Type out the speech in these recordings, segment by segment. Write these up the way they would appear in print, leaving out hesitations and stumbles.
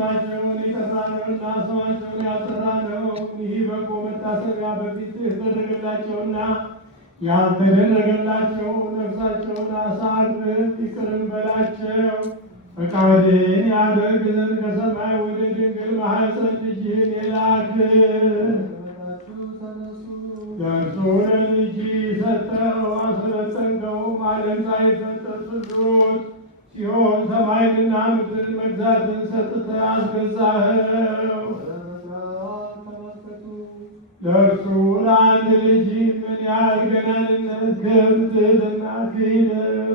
ስማቸውን የጠራነውና ስማቸውን ያልጠራነው ይህ በጎ መታሰቢያ በፊት የተደረገላቸውና ያልተደረገላቸው ነፍሳቸውን አሳርፍ፣ ይቅርም በላቸው። ፈቃድህን ያደርግ ዘንድ ከሰማይ ወደ ድንግል ማኅፀን ልጅህን የላክ ለእርሱ ለልጅ ሰጠው። አሰለጠንከውም ዓለም ሳይፈጠር ፍጥረት ሲሆን ሰማይንና ምድርን መግዛትን ሰጥተህ አስገዛኸው። ለእርሱ ለአንድ ልጅ ምን ያህል ገናንነት፣ ክብር፣ ትሕትና፣ ክህነት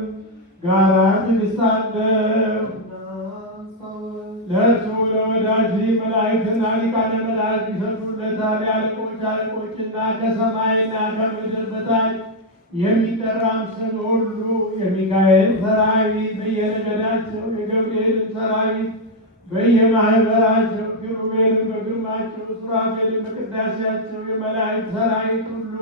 ጋራ ትዕግስት አለው። ለእርሱ ለወዳጅ መላእክትና ሊቃነ መላእክት ይሰግዱለታል። የአለቆች አለቆችና ከሰማይና ከምድር በታች የሚጠራም ስም ሁሉ የሚካኤል ሰራዊት በየነገዳቸው፣ የገብርኤልን ሰራዊት በየማህበራቸው፣ ኪሩቤልን በግርማቸው፣ ሱራፌልን በቅዳሴያቸው፣ የመላእክት ሰራዊት ሁሉ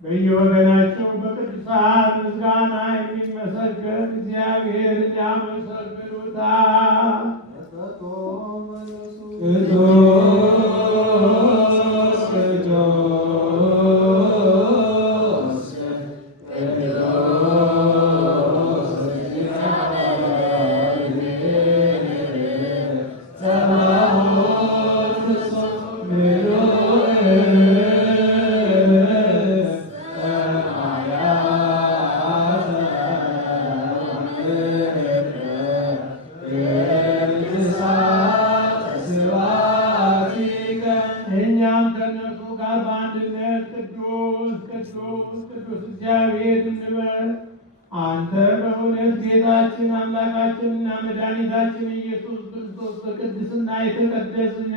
በየወገናቸው በቅዱሳን ምስጋና የሚመሰገን እግዚአብሔርን ያመሰግኑታል። እኛም ከእነርሱ ጋር በአንድነት ቅዱስ ቅዱስ ቅዱስ እግዚአብሔር እንበል። አንተ በእውነት ጌታችን አምላካችንና መድኃኒታችን ኢየሱስ ክርስቶስ በቅድስና የተቀደስን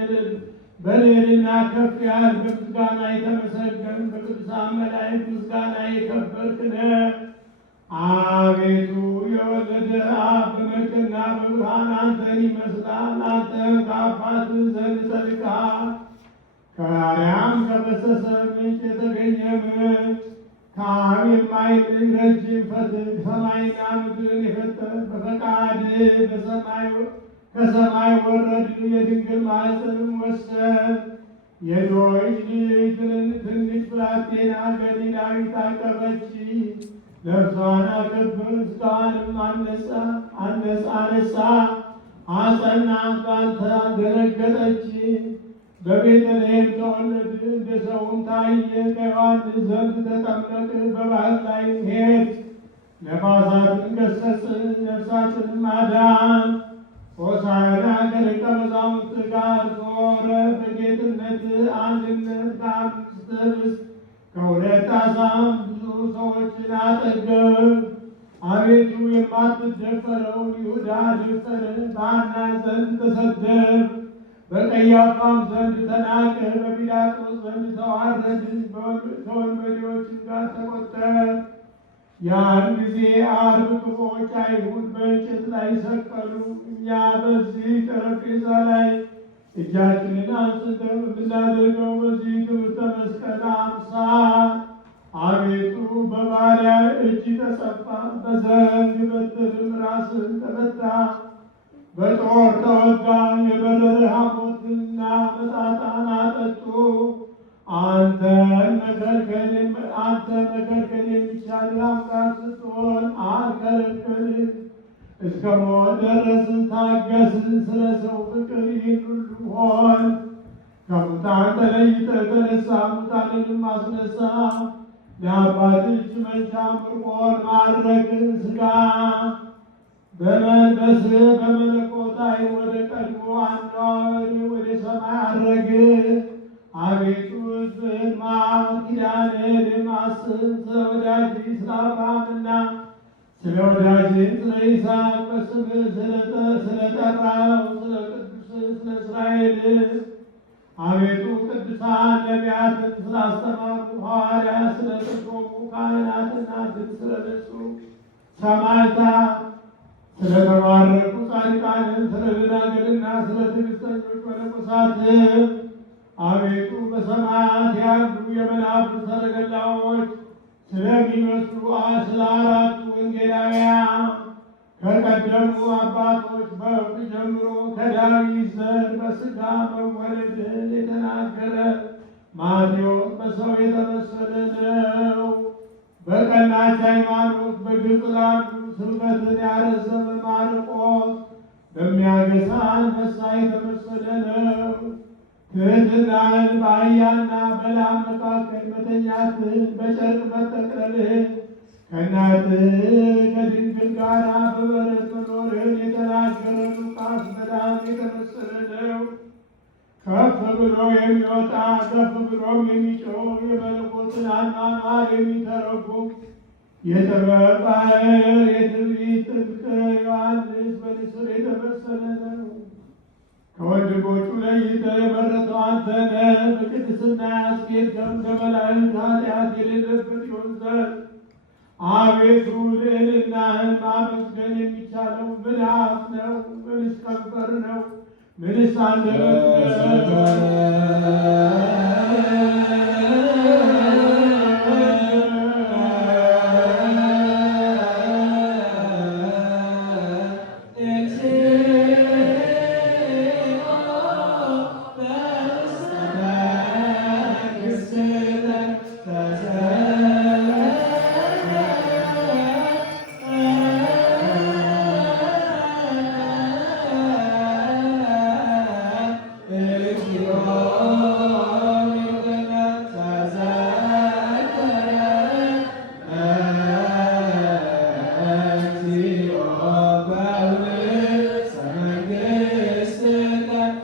በልዕልና ከፍ ያል በምስጋና የተመሰገን በቅዱሳን መላእክት ምስጋና የከበርክ ነህ። አቤቱ የወለደ አብ በመልክና በብርሃን አንተን ይመስላል። አንተም ከአባትህ ዘንድ ተልከሃል። ከአርያም ከፈሰሰ ምንጭ የተገኘ ምንጭ ከአብ የማይለይ ረጅም ፈትል ሰማይና ምድርን የፈጠር በፈቃድ ከሰማይ ወረድ የድንግል ማኅፀንን ወሰድ። የዶይች ልጅ ትንሽ ብላቴና ገሊላዊት አቀፈች። ነፍሷን አከበር፣ ሥጋዋንም አነጻ፣ አጸናት፣ ባንተ ደነገጠች። በቤተልሔም ተወለድ፣ እንደ ሰውም ታየ። ከዮሐንስ ዘንድ ተጠመቅ፣ በባሕር ላይ ሄድ፣ ነፋሳትን ገሠጽ፣ ነፍሳትንም አዳን። ሆሳዕና ከደቀ መዛሙርት ጋር ዞረ። በጌትነት አንድነት ከአምስት ኅብስት ከሁለት ዓሣም ብዙ ሰዎችን አጠገብ። አቤቱ የማትደፈረውን ይሁዳ ደፈረ። በሐና ዘንድ ተሰደብ፣ በቀያፋም ዘንድ ተናቀ። በጲላጦስ ዘንድ ተዋረድ፣ ከወንበዴዎችም ጋር ተቆጠረ። ያን ጊዜ ዓርብ ክፉዎች አይሁድ በእንጨት ላይ ሰቀሉ። እኛ በዚህ ጠረጴዛ ላይ እጃችንን አንስተን ብናደርገው በዚህ ትምህርተ መስቀል አምሳል አቤቱ በባሪያ እጅ ተጸፋ፣ በዘንግ በትርም ራስን ተመታ፣ በጦር ተወጋ። የበረረ ሐሞትና መጣጣን አጠጡ። አንተ መከልከል የሚቻል አምላክ ስትሆን አልከለከልም። እስከ ሞት ድረስ ታገስን። ስለ ሰው ፍቅር ይህን ሁሉ ሆን። ከሙታን ተለይተህ ተነሳ፣ ሙታንንም አስነሳ። ለአባት እጅ መንሻ ምርቆን ማድረግ ሥጋ በመንፈስ በመለኮት ዓይን ወደ ቀድሞ አነዋወር ወደ ሰማይ አረግ። አቤቱ ሕዝብህን ማር፣ ኪዳንህንም አስብ። ስለ ወዳጅህ ስለ አብርሃምና ስለ ወዳጅህ ስለ ይስሐቅ በስምህ ስለጠራኸው ስለ ቅዱስህ ስለ እስራኤል አቤቱ ቅዱሳን ነቢያትን ስላስተማሩ ሐዋርያት ስለተሾሙ ካህናትና ስለነሱ ሰማዕታት ስለተባረኩ ጻድቃንን ስለ ደናግልና ስለ ትዕግሥተኞች መነኮሳት አቤቱ በሰማያት ያሉ የመላእክት ሰረገላዎች ስለሚመስሉ ስለ አራቱ ወንጌላውያን ከቀደሙ አባቶች በሕግ ጀምሮ ከዳዊት ዘር በሥጋ መወለድን የተናገረ ማቴዎስ በሰው የተመሰለ ነው። በቀናች ሃይማኖት በግብፅ ላሉ ስብከትን ያረዘመ ማርቆስ በሚያገሳ አንበሳ የተመሰለ ነው። ትሕትናን በአህያና በላም መካከል መተኛትን በጨርቅ መጠቅለልህን ከእናትህ ከድንግል ጋር በበረት መኖርህን የተናገረ ሉቃስ በላም የተመሰለ ነው። ከፍ ብሎ የሚወጣ ከፍ ብሎም የሚጮህ የመለኮትን አኗኗር የሚተረጉም የጥበብ ባሕር የትንቢት ጥልቅ ዮሐንስ በንስር የተመሰለ ነው። ከወንድሞቹ ለይተህ የመረጥኸው አንተ ነህ። በቅድስና ያስጌጥከው ከመላእክት ኃጢአት የሌለበት ይሆን ዘንድ አቤቱ ልዕልናህን ማመስገን የሚቻለው ምን አፍ ነው? ምንስ ከንፈር ነው? ምንስ አንደበት ነው?